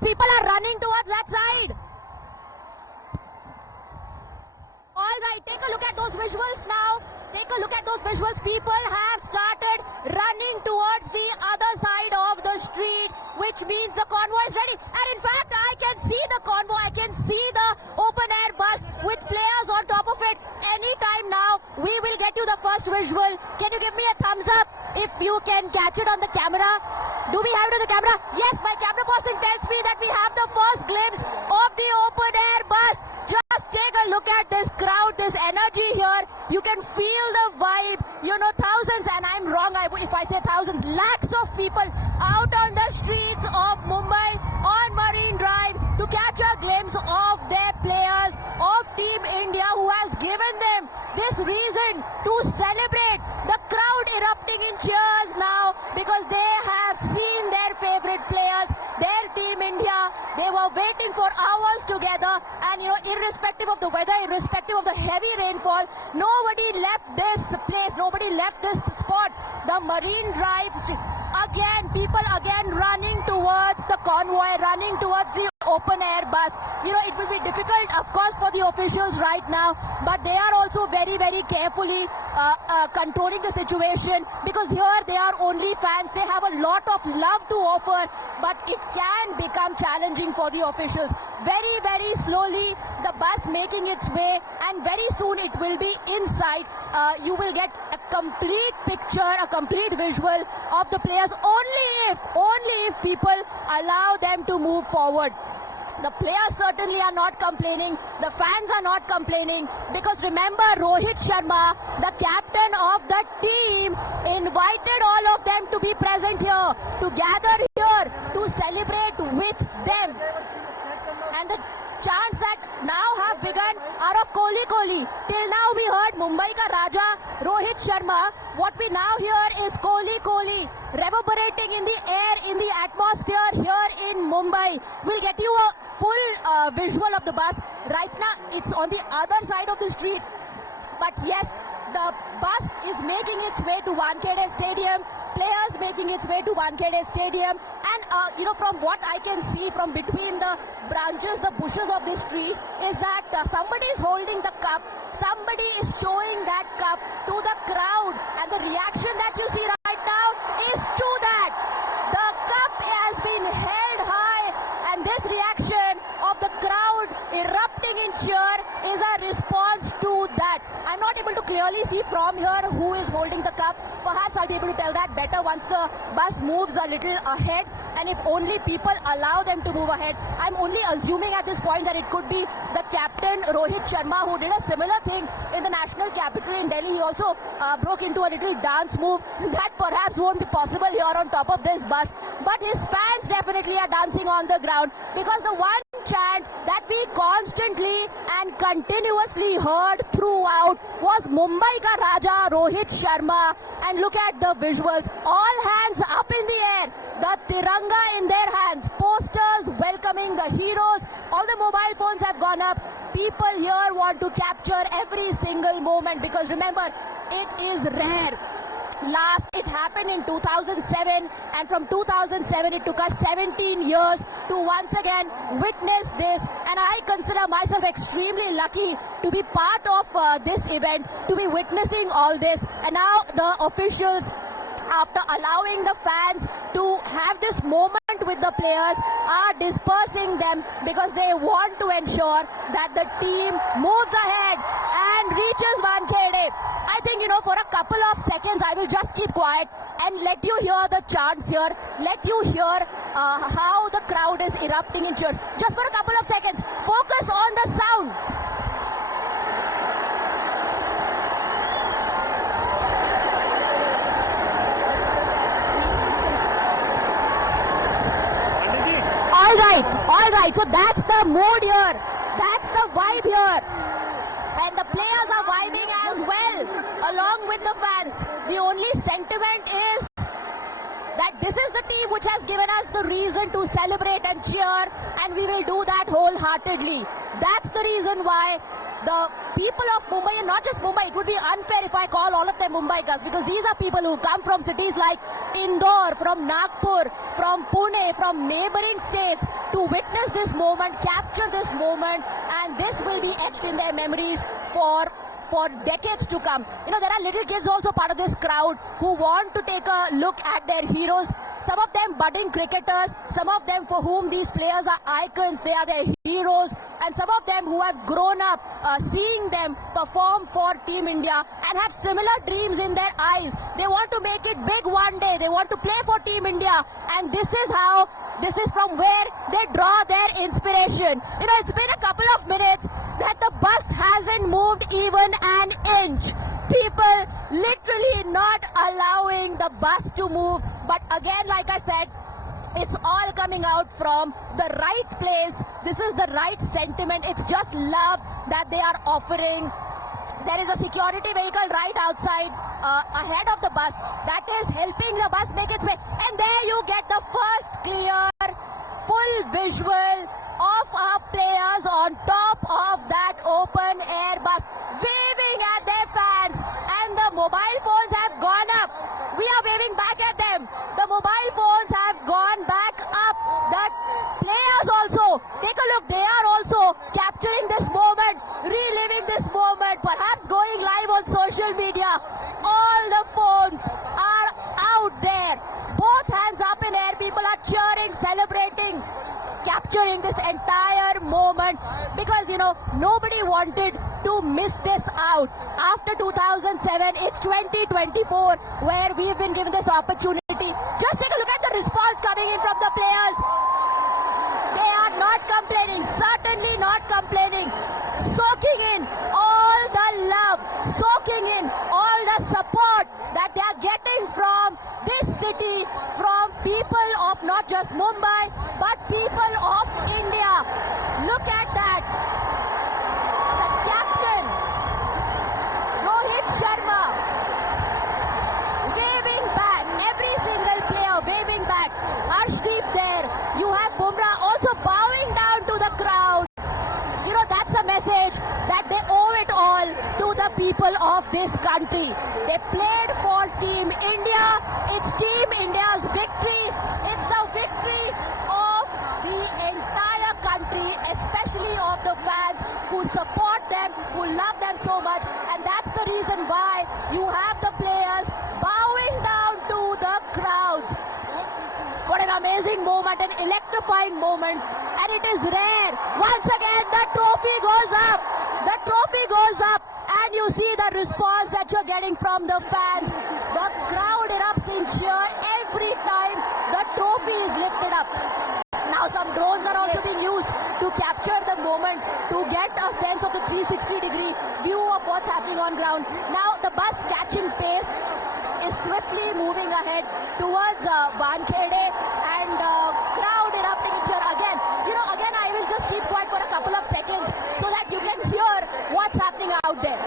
it. People are running towards that side. All right, take a look at those visuals now. Take a look at those visuals. People have started running towards the other side of the street, which means the convoy is ready. And in fact, I can see the convoy. I can see the open air bus with players on top of it. Anytime now, we will get you the first visual. Can you give me a thumbs up if you can catch it on the camera? Do we have it on the camera? Yes, my camera person tells me that we have the first glimpse of the open air bus. Just take a look at this crowd, this energy here. You can feel the vibe. You know, thousands, and I'm wrong if I say thousands, lakhs of people out on the streets of Mumbai on Marine Drive to catch a glimpse of their players of Team India, who has given them this reason to celebrate. The crowd erupting in cheers now because they have seen their favorite players, their Team India. They were waiting for hours together, and you know, irrespective of the weather, irrespective of the heavy rainfall, nobody left this place, nobody left this spot. The Marine Drive, again, people again running towards the convoy, running towards the open air bus. You know, it will be difficult, of course, for the officials right now, but they are also very, very carefully controlling the situation, because here they are only fans. They have a lot of love to offer, but it can become challenging for the officials. Very, very slowly, the bus making its way, and very soon it will be inside. You will get a complete picture, a complete visual of the players only if people allow them to move forward. The players certainly are not complaining. The fans are not complaining, because remember, Rohit Sharma, the captain of the team, invited all of them to be present here, to gather here, to celebrate with them. And the chants that now have begun are of Kohli Kohli. Till now we heard Mumbai ka Raja, Rohit Sharma. What we now hear is Kohli Kohli reverberating in the air, in the atmosphere here in Mumbai. We'll get you a full visual of the bus. Right now it's on the other side of the street. But yes, the bus is making its way to Wankhede Stadium. Players making its way to Wankhede Stadium. And, you know, from what I can see from between the branches, the bushes of this tree, is that somebody is holding the cup. Somebody is showing that cup to the crowd. And the reaction that you see right now is to that. The cup has been held high, and this reaction of the crowd erupting in cheer is a response to that. I'm not able to clearly see from here who is holding the cup. Perhaps I'll be able to tell that better once the bus moves a little ahead, and if only people allow them to move ahead. I'm only assuming at this point that it could be the captain, Rohit Sharma, who did a similar thing in the national capital in Delhi. He also broke into a little dance move that perhaps won't be possible here on top of this bus. But his fans definitely are dancing on the ground, because the one chant that we constantly and continuously heard throughout was Mumbai ka Raja, Rohit Sharma. And look at the visuals. All hands up in the air. The Tiranga in their hands. Posters welcoming the heroes. All the mobile phones have gone up. People here want to capture every single moment, because remember, it is rare. Last it happened in 2007, and from 2007 it took us 17 years to once again witness this, and I consider myself extremely lucky to be part of this event, to be witnessing all this. And now the officials, after allowing the fans to have this moment with the players, are dispersing them, because they want to ensure that the team moves ahead and reaches Wankhede. I think, you know, for a couple of seconds I will just keep quiet and let you hear the chants here. Let you hear how the crowd is erupting in cheers. Just for a couple of seconds. Focus on the sound. All right. So that's the mood here. That's the vibe here. And the players are vibing as well, along with the fans. The only sentiment is that this is the team which has given us the reason to celebrate and cheer, and we will do that wholeheartedly. That's the reason why the people of Mumbai, and not just Mumbai, it would be unfair if I call all of them Mumbaikas, because these are people who come from cities like Indore, from Nagpur, from Pune, from neighboring states to this moment, capture this moment, and this will be etched in their memories for decades to come. You know, there are little kids also part of this crowd who want to take a look at their heroes. Some of them budding cricketers, some of them for whom these players are icons, they are their heroes, and some of them who have grown up seeing them perform for Team India and have similar dreams in their eyes. They want to make it big one day, they want to play for Team India, and this is from where they draw their inspiration. You know, it's been a couple of minutes that the bus hasn't moved even an inch. People literally not allowing the bus to move. But again, like I said, it's all coming out from the right place. This is the right sentiment. It's just love that they are offering. There is a security vehicle right outside ahead of the bus that is helping the bus make its way. And there you get the first clear, full visual of our players on top of that open air bus, waving at their fans, and the mobile phones have gone up. We are waving back at them. The mobile phones have gone back up. The players also, take a look, they are also capturing this moment, reliving this moment, perhaps going live on social media. All the phones are out there. Both hands up in air, people are cheering, celebrating, capturing this entire moment, because, you know, nobody wanted to miss this out. After 2007, it's 2024 where we've been given this opportunity. Just take a look at the response coming in from the players. They are not complaining, certainly not complaining. Soaking in all the love, soaking in all the support that they are getting from this city, from people of not just Mumbai, but people of India. Look at that. The captain, Rohit Sharma, waving back. Every single player waving back. Arshdeep there. You have Bumrah also bowing down to the crowd. You know, that's a message that they owe it all to the people of this country. They played for Team India. It's Team India's victory. It's the victory of the entire country, especially of the fans who support them, who love them so much. And that's the reason why you have the players bowing down to the crowds. What an amazing moment, an electrifying moment. And it is rare. Once again, the trophy goes up. The trophy goes up. And you see the response that you're getting from the fans. The crowd erupts in cheer every time the trophy is lifted up. Now some drones are also being used to capture the moment, to get a sense of the 360-degree view of what's happening on ground. Now the bus catching pace is swiftly moving ahead towards Wankhede, and crowd erupting in cheer again. You know, again I will just keep quiet for a couple of seconds so that you can hear what's happening out there.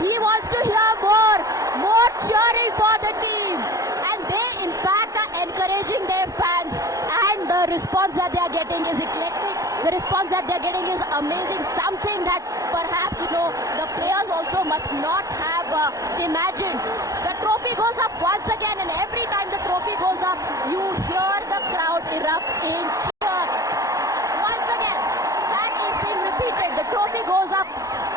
He wants to hear more cheering for the team. And they, in fact, are encouraging their fans. And the response that they are getting is eclectic. The response that they are getting is amazing. Something that perhaps, you know, the players also must not have imagined. The trophy goes up once again, and every time the trophy goes up, you hear the crowd erupt in cheer. Once again, that is being repeated. The trophy goes up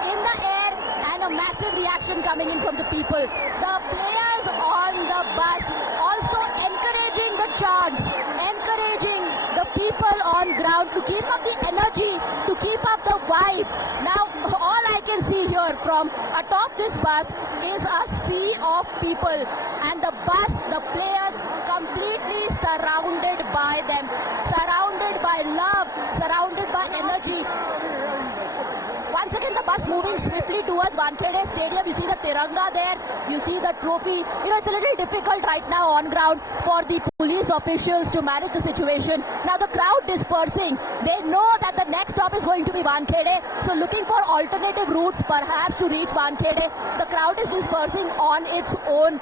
in the air, and a massive reaction coming in from the people. The players on the bus also encouraging the chants, encouraging the people on ground to keep up the energy, to keep up the vibe. Now, all I can see here from atop this bus is a sea of people, and the bus, the players completely surrounded by them, surrounded by love, surrounded by energy. Once again, the bus moving swiftly towards Wankhede Stadium. You see the Tiranga there. You see the trophy. You know, it's a little difficult right now on ground for the police officials to manage the situation. Now the crowd dispersing. They know that the next stop is going to be Wankhede. So looking for alternative routes perhaps to reach Wankhede. The crowd is dispersing on its own.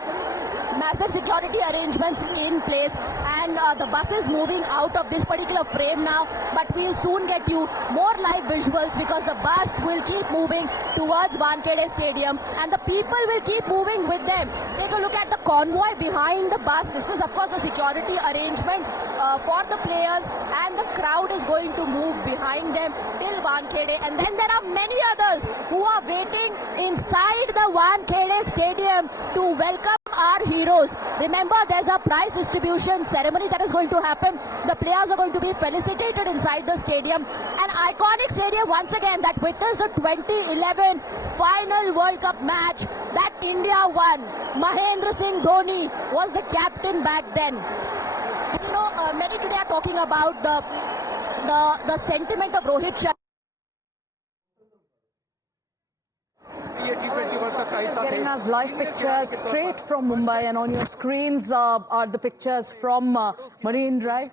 Massive security arrangements in place, and the bus is moving out of this particular frame now, but we'll soon get you more live visuals because the bus will keep moving towards Wankhede Stadium and the people will keep moving with them. Take a look at the convoy behind the bus. This is of course a security arrangement for the players, and the crowd is going to move behind them till Wankhede, and then there are many others who are waiting inside the Wankhede Stadium to welcome our heroes. Remember, there's a prize distribution ceremony that is going to happen. The players are going to be felicitated inside the stadium. An iconic stadium once again that witnessed the 2011 final World Cup match that India won. Mahendra Singh Dhoni was the captain back then. You know, many today are talking about the sentiment of Rohit Sharma. Getting us live pictures straight from Mumbai, and on your screens are the pictures from Marine Drive.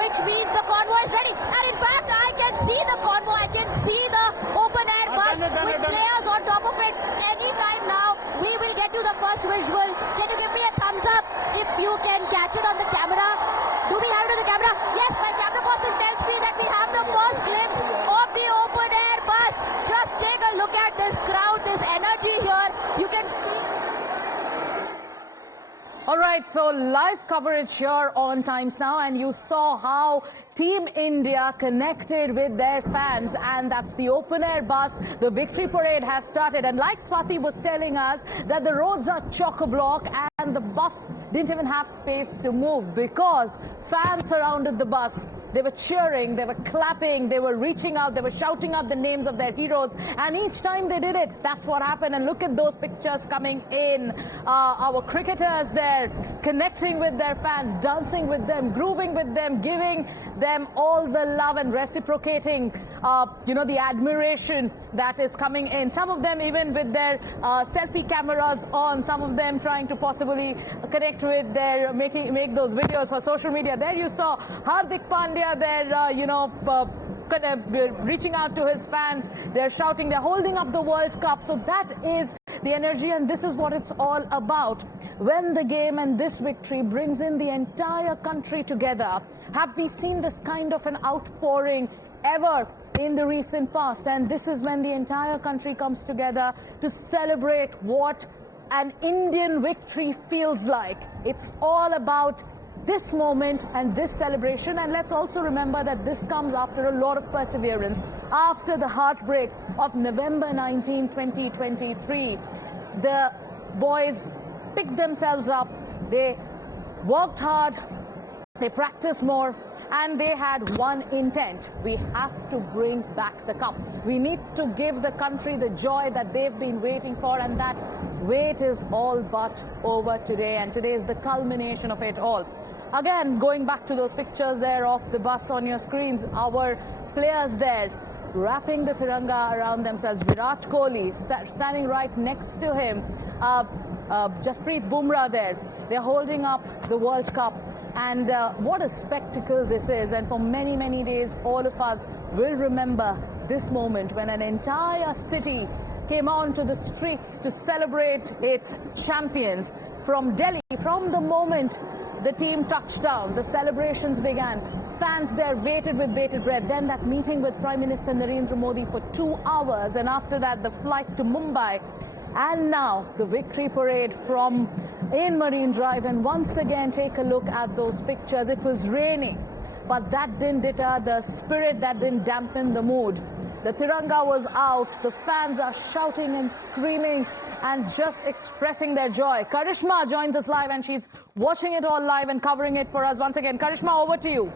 Which means the convoy is ready, and in fact I can see the convoy, I can see the open air bus with players on top of it. Anytime now we will get you the first visual. Can you give me a thumbs up if you can catch it on the camera? Do we have it on the camera? Yes, my camera person tells me that we have the first glimpse of the open air bus. Just take a look at this crowd, this energy here. You can feel. All right, so live coverage here on Times Now, and you saw how Team India connected with their fans, and that's the open air bus. The victory parade has started, and like Swati was telling us, that the roads are chock-a-block and the bus didn't even have space to move because fans surrounded the bus. They were cheering, they were clapping, they were reaching out, they were shouting out the names of their heroes, and each time they did it, that's what happened. And look at those pictures coming in. Our cricketers there connecting with their fans, dancing with them, grooving with them, giving them all the love and reciprocating, you know, the admiration that is coming in. Some of them even with their selfie cameras on, some of them trying to possibly connect with their, make those videos for social media. There you saw Hardik Pandya there, you know, reaching out to his fans. They're shouting, they're holding up the World Cup. So that is the energy, and this is what it's all about. When the game and this victory brings in the entire country together. Have we seen this kind of an outpouring ever in the recent past? And this is when the entire country comes together to celebrate what an Indian victory feels like. It's all about this moment and this celebration, and let's also remember that this comes after a lot of perseverance, after the heartbreak of November 19, 2023. The boys picked themselves up, they worked hard, they practiced more, and they had one intent: we have to bring back the cup. We need to give the country the joy that they've been waiting for, and that wait is all but over today, and today is the culmination of it all. Again, going back to those pictures there of the bus on your screens, our players there wrapping the Tiranga around themselves. Virat Kohli standing right next to him. Jasprit Bumrah there. They're holding up the World Cup. And what a spectacle this is. And for many, many days, all of us will remember this moment when an entire city came onto the streets to celebrate its champions. From Delhi, from the moment the team touched down, the celebrations began. Fans there waited with bated breath. Then that meeting with Prime Minister Narendra Modi for 2 hours. And after that, the flight to Mumbai. And now the victory parade from in Marine Drive. And once again, take a look at those pictures. It was raining, but that didn't deter the spirit, that didn't dampen the mood. The Tiranga was out. The fans are shouting and screaming and just expressing their joy. Karishma joins us live, and she's watching it all live and covering it for us once again. Karishma, over to you.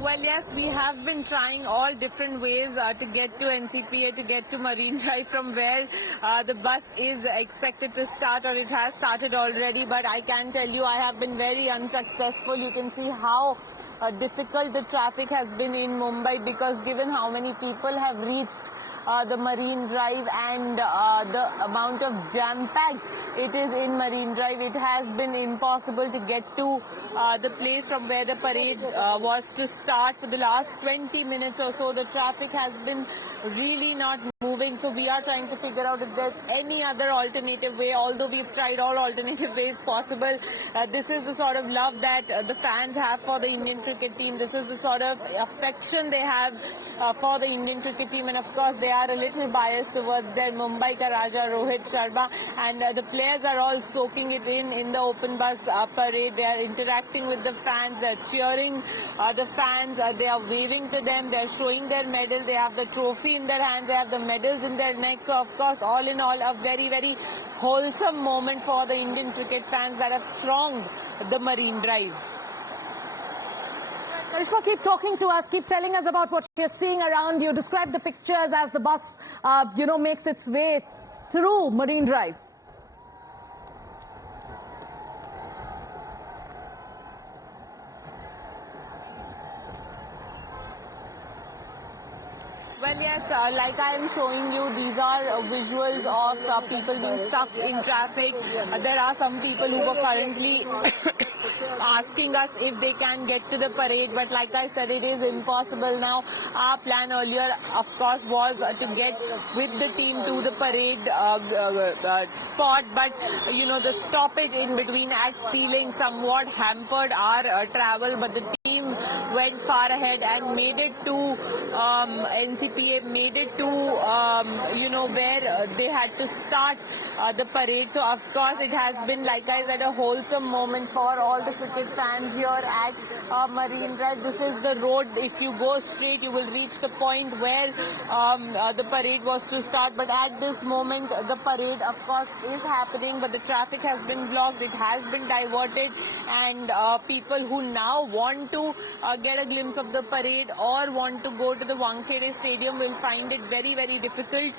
Well, yes, course, we have been trying all different ways to get to NCPA, to get to Marine Drive from where the bus is expected to start, or it has started already. But I can tell you, I have been very unsuccessful. You can see how difficult the traffic has been in Mumbai, because given how many people have reached the Marine Drive and the amount of jam-packed it is in Marine Drive, it has been impossible to get to the place from where the parade was to start. For the last 20 minutes or so, the traffic has been really not moving. So we are trying to figure out if there's any other alternative way, although we've tried all alternative ways possible. This is the sort of love that the fans have for the Indian cricket team. This is the sort of affection they have for the Indian cricket team. And of course, they are a little biased towards their Mumbai ka Raja, Rohit Sharma. And the players are all soaking it in the open bus parade. They are interacting with the fans. They're cheering the fans. They are waving to them. They're showing their medal. They have the trophy in their hands. They have the medals in their necks. So, of course, all in all, a very, very wholesome moment for the Indian cricket fans that have thronged the Marine Drive. Karishma, keep talking to us. Keep telling us about what you're seeing around you. Describe the pictures as the bus, makes its way through Marine Drive. Well, yes, like I am showing you, these are visuals of people being stuck in traffic. There are some people who were currently asking us if they can get to the parade, but like I said, it is impossible now. Our plan earlier, of course, was to get with the team to the parade spot, but the stoppage in between at Sealing somewhat hampered our travel, but the team went far ahead and made it to NCPA, made it to where they had to start the parade. So of course it has been, like I said, a wholesome moment for all the cricket fans here at Marine Drive. This is the road. If you go straight, you will reach the point where the parade was to start. But at this moment, the parade, of course, is happening, but the traffic has been blocked. It has been diverted, and people who now want to get a glimpse of the parade or want to go to the Wankhede Stadium will find it very, very difficult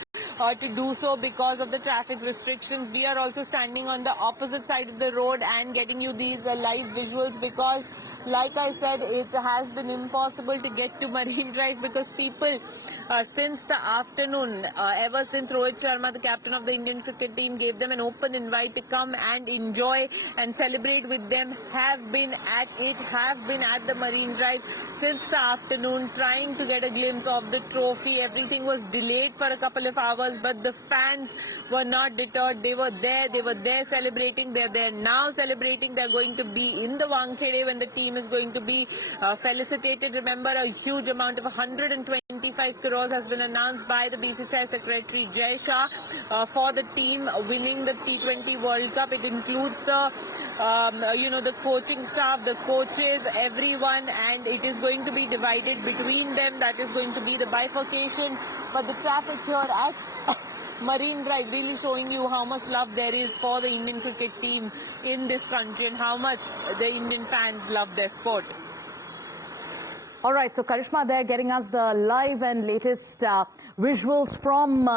to do so because of the traffic restrictions. We are also standing on the opposite side of the road and getting you these live visuals, because like I said, it has been impossible to get to Marine Drive because people since the afternoon, ever since Rohit Sharma, the captain of the Indian cricket team, gave them an open invite to come and enjoy and celebrate with them, have been at the Marine Drive since the afternoon, trying to get a glimpse of the trophy. Everything was delayed for a couple of hours, but the fans were not deterred. They were there celebrating. They're there now celebrating. They're going to be in the Wankhede when the team is going to be felicitated. Remember, a huge amount of 125 crores has been announced by the BCCI Secretary Jai Shah for the team winning the T20 World Cup. It includes the the coaching staff, the coaches, everyone, and it is going to be divided between them. That is going to be the bifurcation. But the traffic here at Marine Drive really showing you how much love there is for the Indian cricket team in this country and how much the Indian fans love their sport. All right, so Karishma there getting us the live and latest visuals from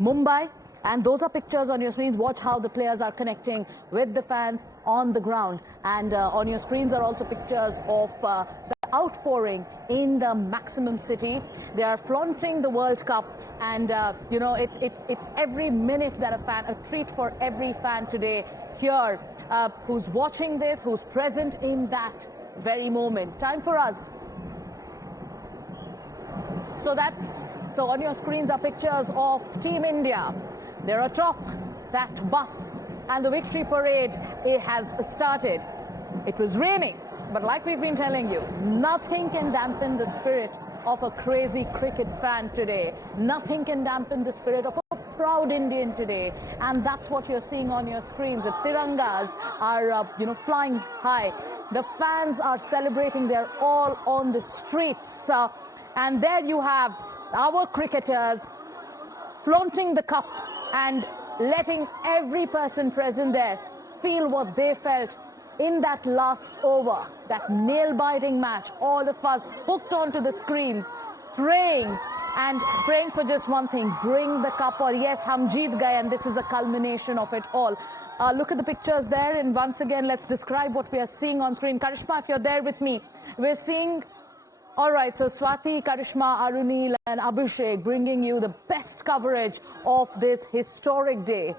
Mumbai. And those are pictures on your screens. Watch how the players are connecting with the fans on the ground. And on your screens are also pictures of the outpouring in the Maximum City. They are flaunting the World Cup. And, it's every minute that a treat for every fan today here who's watching this, who's present in that very moment. Time for us. So on your screens are pictures of Team India. They're atop that bus, and the victory parade, it has started. It was raining, but like we've been telling you, nothing can dampen the spirit of a crazy cricket fan today. Nothing can dampen the spirit of a proud Indian today, and that's what you're seeing on your screens. The tirangas are, flying high. The fans are celebrating. They're all on the streets, and there you have our cricketers flaunting the cup and letting every person present there feel what they felt in that last over, that nail-biting match, all of us hooked onto the screens, praying for just one thing, bring the cup, or yes, hum jeet gaye, and this is a culmination of it all. Look at the pictures there, and once again, let's describe what we are seeing on screen. Karishma, if you're there with me, we're seeing, all right, so Swati, Karishma, Arunil, and Abhishek bringing you the best coverage of this historic day.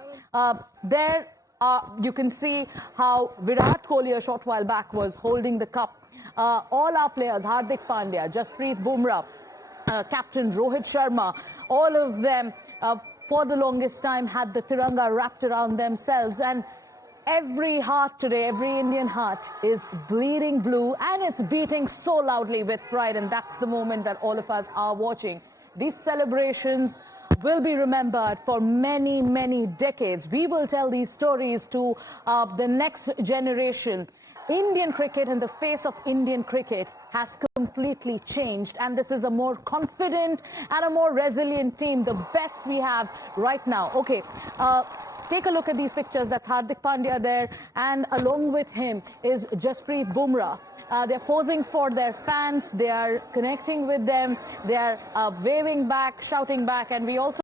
You can see how Virat Kohli a short while back was holding the cup. All our players, Hardik Pandya, Jasprit Bumrah, Captain Rohit Sharma, all of them for the longest time had the Tiranga wrapped around themselves, and every heart today, every Indian heart is bleeding blue, and it's beating so loudly with pride, and that's the moment that all of us are watching. These celebrations will be remembered for many, many decades. We will tell these stories to the next generation. Indian cricket, in the face of Indian cricket, has completely changed, and this is a more confident and a more resilient team, the best we have right now. Okay, take a look at these pictures. That's Hardik Pandya there, and along with him is Jasprit Bumrah. They're posing for their fans, they are connecting with them, they are waving back, shouting back, and we also